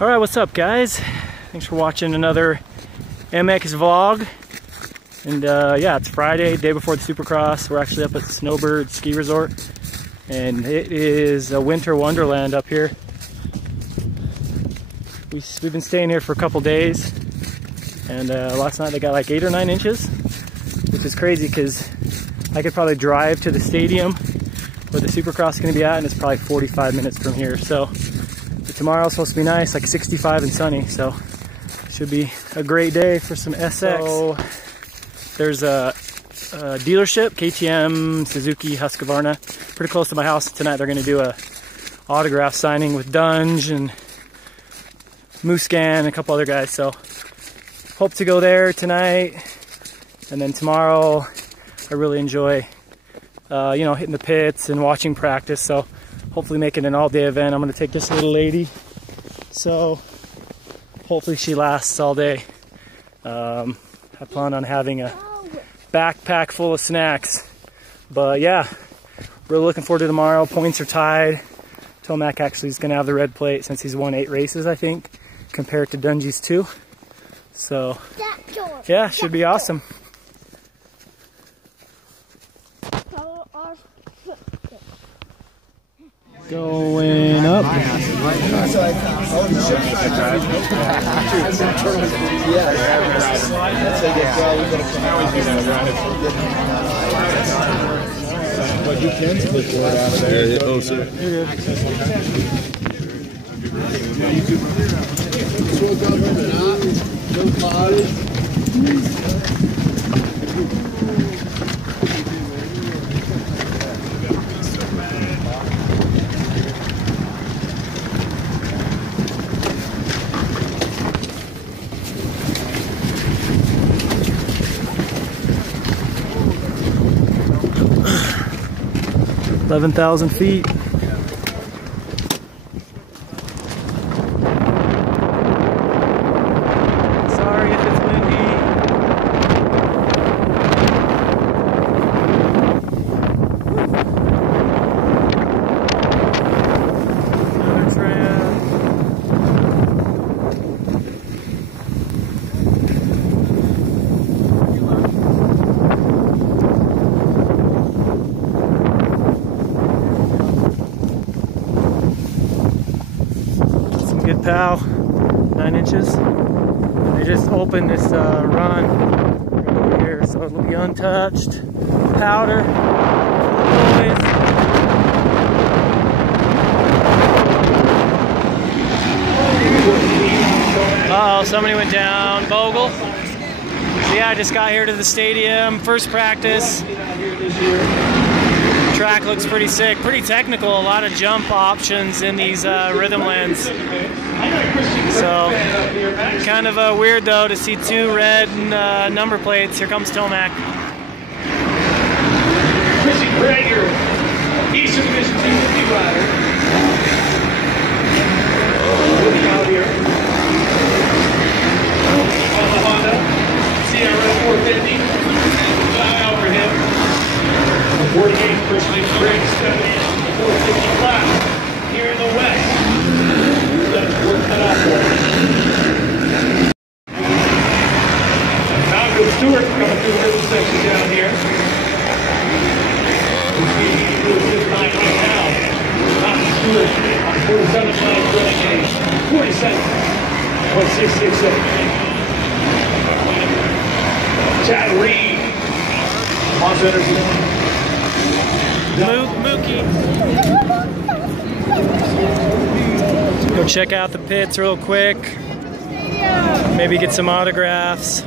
Alright, what's up guys? Thanks for watching another MX vlog. And yeah, it's Friday, day before the Supercross. We're actually up at the Snowbird Ski Resort. And it is a winter wonderland up here. We've been staying here for a couple days. And last night they got like 8 or 9 inches. Which is crazy because I could probably drive to the stadium where the Supercross is going to be at, and it's probably 45 minutes from here. So tomorrow's supposed to be nice, like 65 and sunny, so should be a great day for some SX. So there's a dealership, KTM, Suzuki, Husqvarna, pretty close to my house. Tonight they're going to do a autograph signing with Dunge and Muscan and a couple other guys, so hope to go there tonight. And then tomorrow I really enjoy you know, hitting the pits and watching practice, so hopefully make it an all-day event. I'm going to take this little lady, so hopefully she lasts all day. I plan on having a backpack full of snacks, but yeah, really looking forward to tomorrow. Points are tied. Tomac actually is going to have the red plate since he's won 8 races, I think, compared to Dungy's 2. So yeah, should be awesome. Going up. But you can split cord out of there. Oh, sir. You're good. 11,000 feet. Sorry if it's windy. Another trail. Good pow, 9 inches. They just opened this run right over here, so it'll be untouched. Powder, boys. Uh oh, somebody went down. Bogle. So yeah, I just got here to the stadium. First practice. Track looks pretty sick, pretty technical, a lot of jump options in these rhythm lands. So kind of weird though to see 2 red number plates. Here comes Tomac. Chrissy Prager, Eastern Division 250 rider. Looking out here. On the Honda CRF 450. Fly over him. 48 Chrissy Prager stepping in from the 450 class here in the West. That's work cut off for him. Malcolm Stewart coming through the middle section down here. This time right now. Malcolm Stewart on 47 miles running age. 47.666. Chad Reed. Monster Anderson. Mookie. Go check out the pits real quick. Maybe get some autographs.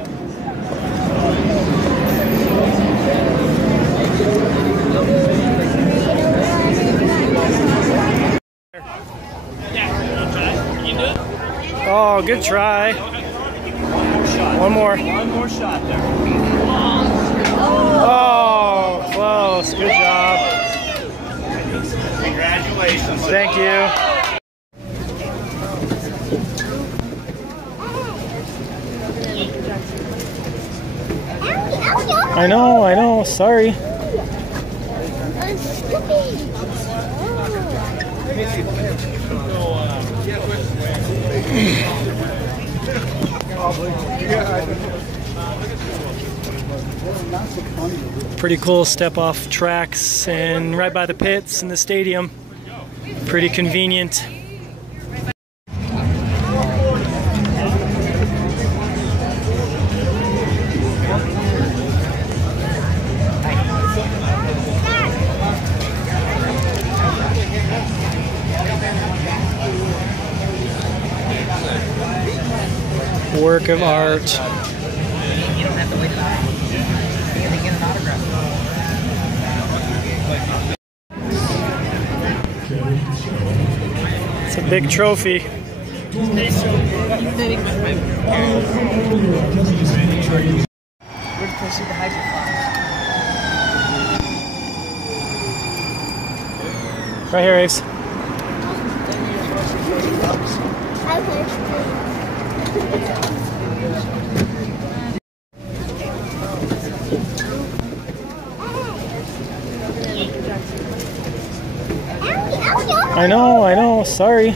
Oh, good try. One more. One more shot there. Oh, close. Good job. Congratulations. Thank you. I know, sorry. Pretty cool step off tracks and right by the pits in the stadium. Pretty convenient. Work of art. You don't have to wait about it. You're gonna get an autograph. It's a big trophy. Right here, Ace. I know, sorry.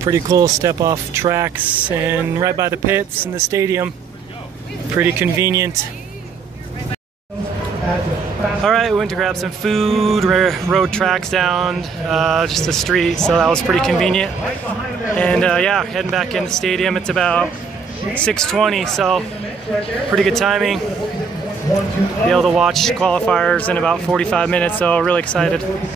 Pretty cool step off tracks and right by the pits in the stadium. Pretty convenient. Alright, we went to grab some food, rode tracks down just the street, so that was pretty convenient. And yeah, heading back in the stadium. It's about 6:20, so pretty good timing. Be able to watch qualifiers in about 45 minutes, so really excited.